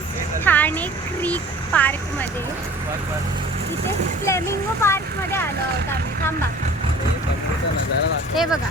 आज ठाणे क्रीक पार्कमध्ये. इथे फ्लेमिंगो पार्कमध्ये आलो आहोत आम्ही. थांबा, हे बघा.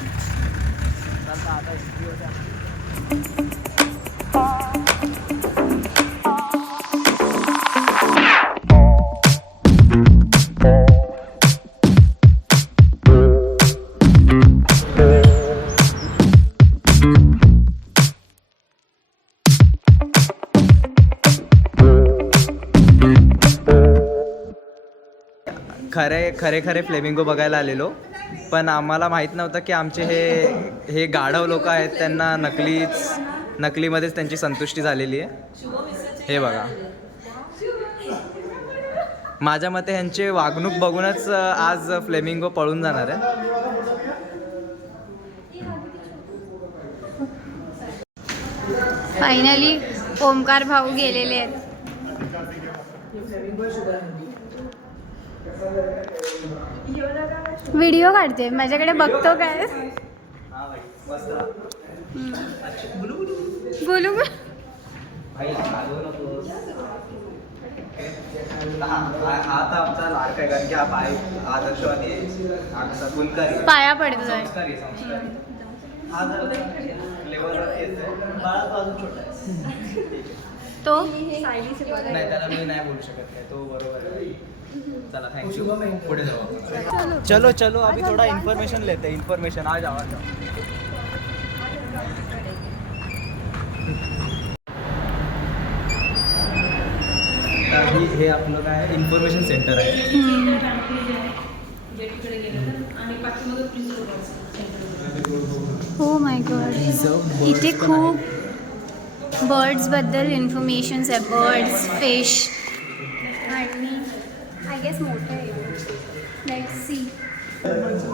खरे खरे फ्लेमिंगो बघायला आलेलो, पण आम्हाला माहीत नव्हतं की आमचे हे गाढव लोक आहेत, त्यांना नकलीमध्येच त्यांची संतुष्टी झालेली आहे. हे बघा, माझ्या मते ह्यांचे वागणूक बघूनच आज फ्लेमिंगो पळून जाणार आहे. फायनली ओमकार भाऊ गेलेले आहेत. व्हिडिओ काढते, माझ्याकडे बघतो काय. बोलू पाया पडतोय. तो नाही, त्याला मी नाही बोलू शकत नाही, तो बरोबर आहे. चला, थँक्यू. पुढे जाऊ. चलो चलो, अभी थोड़ा इन्फॉर्मेशन लेते हैं. इन्फॉर्मेशन आ जाओ. हे आपलं काय इन्फॉर्मेशन सेंटर आहे. हो माय गॉड, इथे खूप बर्ड्सबद्दल इन्फॉर्मेशन्स आहे. बर्ड्स, फिश आणि आय गेस मोठं आहे. Let's see.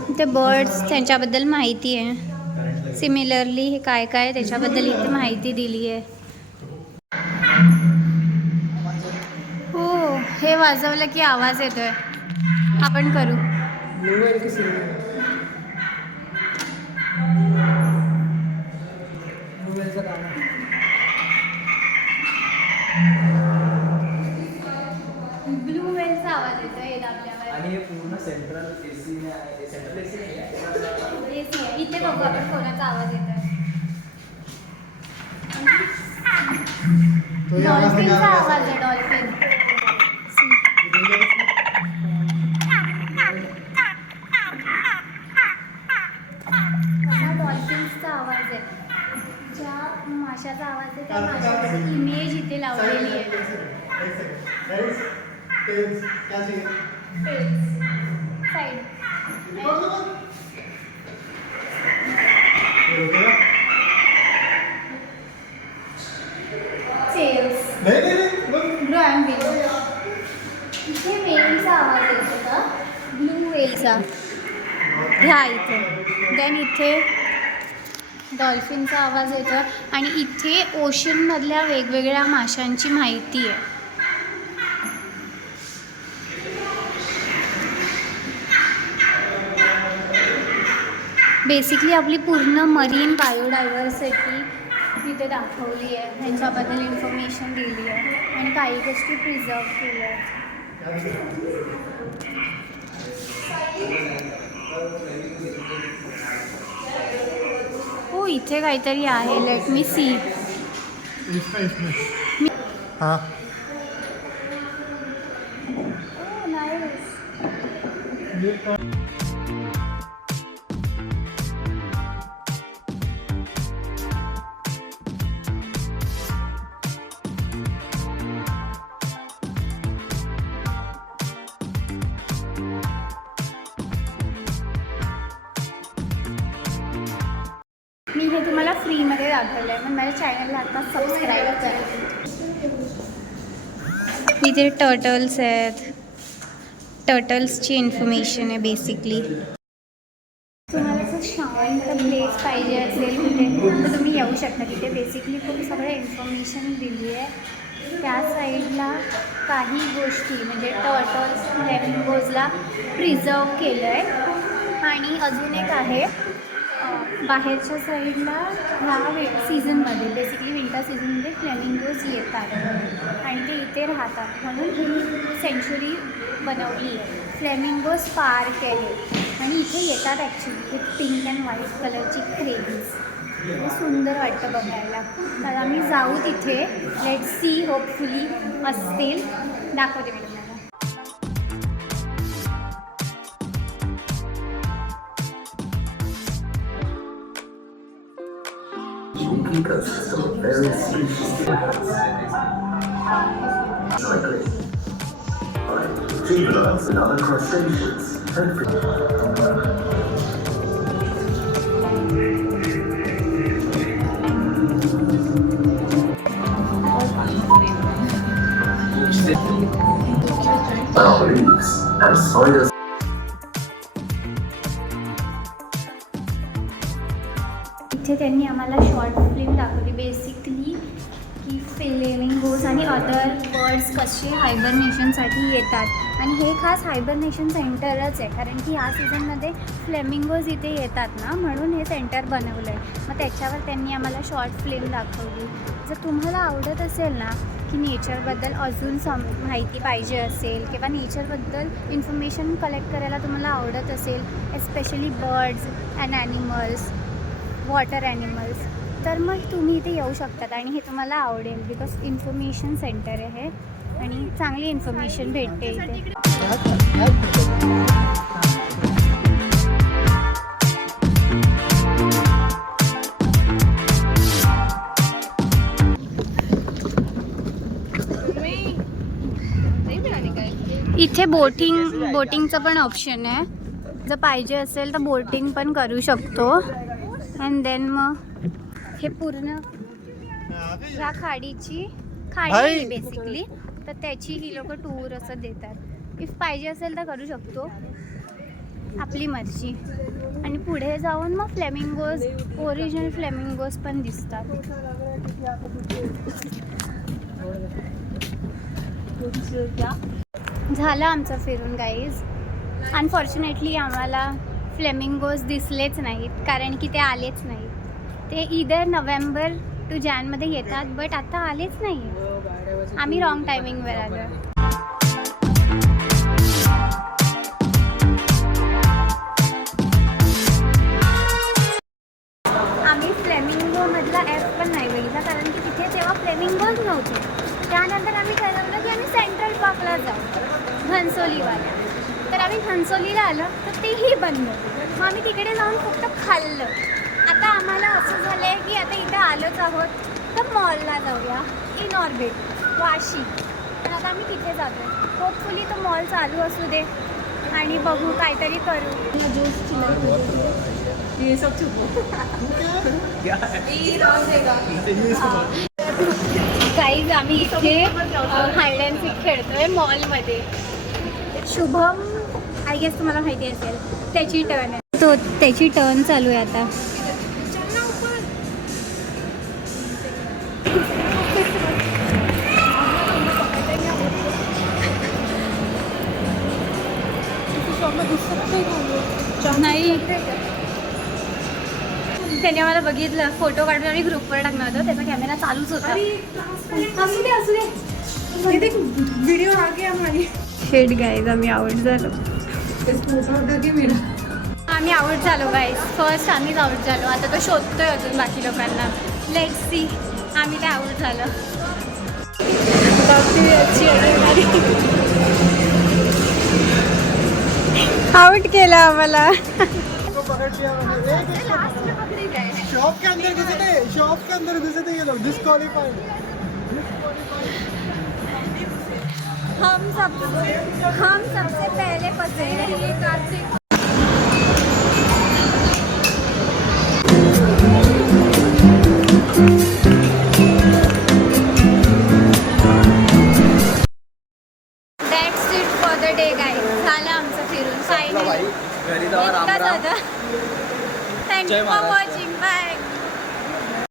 इथे बर्ड्स, त्यांच्याबद्दल माहिती आहे. सिमिलरली हे काय काय त्याच्याबद्दल इथे माहिती दिली आहे. हो, हे वाजवलं की आवाज येतोय. आपण करू. ब्लू वेलचा आवाज येतोय आपल्यावर. आणि हे पूर्ण सेंट्रल एसी आहे. सेंट्रल एसी नाही आहे, एसी आहे. इथे बघू आपण कोणाचा आवाज येतोय. डॉल्फिनचा आवाज आहे. डॉल्फिन. डॉल्फिन्सचा आवाज आहे. ज्या माशाचा आवाज आहे त्या माशाची इमेज इथे लावलेली आहे. साईड. इथे वेलचा आवाज येतो का? ब्लू वेलचा. ह्या इथे. देन इथे डॉल्फिनचा आवाज येतो आणि इथे ओशनमधल्या वेगवेगळ्या माशांची माहिती आहे. बेसिकली आपली पूर्ण मरीन बायोडायव्हर्सिटी तिथे दाखवली आहे. त्यांच्याबद्दल इन्फॉर्मेशन दिली आहे आणि काही गोष्टी प्रिझर्व केल्या आहेत. हो, इथे काहीतरी आहे. Let me see. हां, मी हे तुम्हाला फ्रीमध्ये दाखवलं आहे, पण माझ्या चॅनलला आता सबस्क्राईब करा. इथे टर्टल्स आहेत. टर्टल्सची इन्फॉर्मेशन आहे बेसिकली. तुम्हाला जर शांत प्लेस पाहिजे असेल कुठे तर तुम्ही येऊ शकता. तिथे बेसिकली खूप सगळं इन्फॉर्मेशन दिली आहे. त्या साईडला काही गोष्टी म्हणजे टर्टल्स, फ्लेमिंगोजला प्रिझर्व केलं आहे. आणि अजून एक आहे बाहेरच्या साईडला ह्या सीझनमध्ये बेसिकली विंटर सीझनमध्ये फ्लेमिंगोज येतात. इथे राहतात म्हणून ही सेंच्युरी बनवली आहे. फ्लेमिंगोज पार्क आहे आणि इथे येतात ॲक्च्युली हे पिंक अँड व्हाईट कलरची क्रेन्स. हे सुंदर वाटतं बघायला. तर आम्ही जाऊ तिथे. लेट सी, होपफुली असतील. दाखवते मी तुम्हाला. Ecosystem of various species cycling, juveniles and other crustaceans, and leaves and spiders. इथे त्यांनी आम्हाला शॉर्ट फिल्म दाखवली बेसिकली की फ्लेमिंगोज आणि अदर बर्ड्स कसे हायबरनेशनसाठी येतात. आणि हे खास हायबरनेशन सेंटरच आहे कारण की ह्या सीझनमध्ये फ्लेमिंगोज इथे येतात ना, म्हणून हे सेंटर बनवलं आहे. मग त्याच्यावर त्यांनी आम्हाला शॉर्ट फिल्म दाखवली. जर तुम्हाला आवडत असेल ना की नेचरबद्दल अजून माहिती पाहिजे असेल किंवा नेचरबद्दल इन्फॉर्मेशन कलेक्ट करायला तुम्हाला आवडत असेल, especially birds and animals, water animals, तर मग तुम्ही इथे येऊ शकतात आणि हे तुम्हाला आवडेल. बिकॉज इन्फॉर्मेशन सेंटर आहे आणि चांगली इन्फॉर्मेशन भेटते इथे. इथे बोटिंगचं पण ऑप्शन आहे. जर पाहिजे असेल तर बोटिंग पण करू शकतो. अँड देन मग हे पूर्ण ह्या खाडी आहे बेसिकली, तर त्याची ही लोक टूर असं देतात. इफ पाहिजे असेल तर करू शकतो, आपली मर्जी. आणि पुढे जाऊन मग फ्लेमिंगोज, ओरिजिनल फ्लेमिंगोज पण दिसतात. झालं आमचं फिरून गाईज. अनफॉर्च्युनेटली आम्हाला फ्लेमिंगोज दिसलेच नाहीत कारण की ते आलेच नाहीत. ते इदर नोव्हेंबर टू जॅनमध्ये येतात बट आता आलेच नाही. आम्ही रॉंग टायमिंगवर आलो. आम्ही फ्लेमिंगोमधला ॲप पण नाही बघितला कारण की तिथे तेव्हा फ्लेमिंगोज नव्हते. त्यानंतर आम्ही ठरवलं की आम्ही सेंट्रल पार्कला जाऊ, घनसोलीवाल्या. तर आम्ही घनसोलीला आलो तर तेही बंद. मग आम्ही तिकडे जाऊन फक्त खाल्लं. आता आम्हाला असं झालं आहे की आता इथे आलोच आहोत तर मॉलला जाऊया, इन ऑर्बिट वाशी. तर आता आम्ही तिथे जातो. होपफुली तो मॉल चालू असू दे आणि बघू काहीतरी करू. काहीच आम्ही इथे हाईड अँड सीक खेळतोय मॉलमध्ये. शुभम आय गेस तुम्हाला माहिती असेल, त्याची टर्न आहे. त्याची टर्न चालू आहे आता. नाही, त्याने मला बघितलं, फोटो काढून आणि ग्रुपवर टाकणार होतं. त्याचा कॅमेरा चालूच होता. असू दे व्हिडिओ आ गया हमारी. शेट गाईज, आम्ही आउट झालो. आम्ही आउट झालो गाईज. फर्स्ट आम्हीच आउट झालो. आता तो शोधतोय अजून बाकी लोकांना. Let's see. आम्ही ते आउट झालो. आउट केलं आम्हाला. शॉप के अंदर घुसे थे ये लोग. डिस्क्वालीफाइड. हम सबसे पहले फंसे हैं.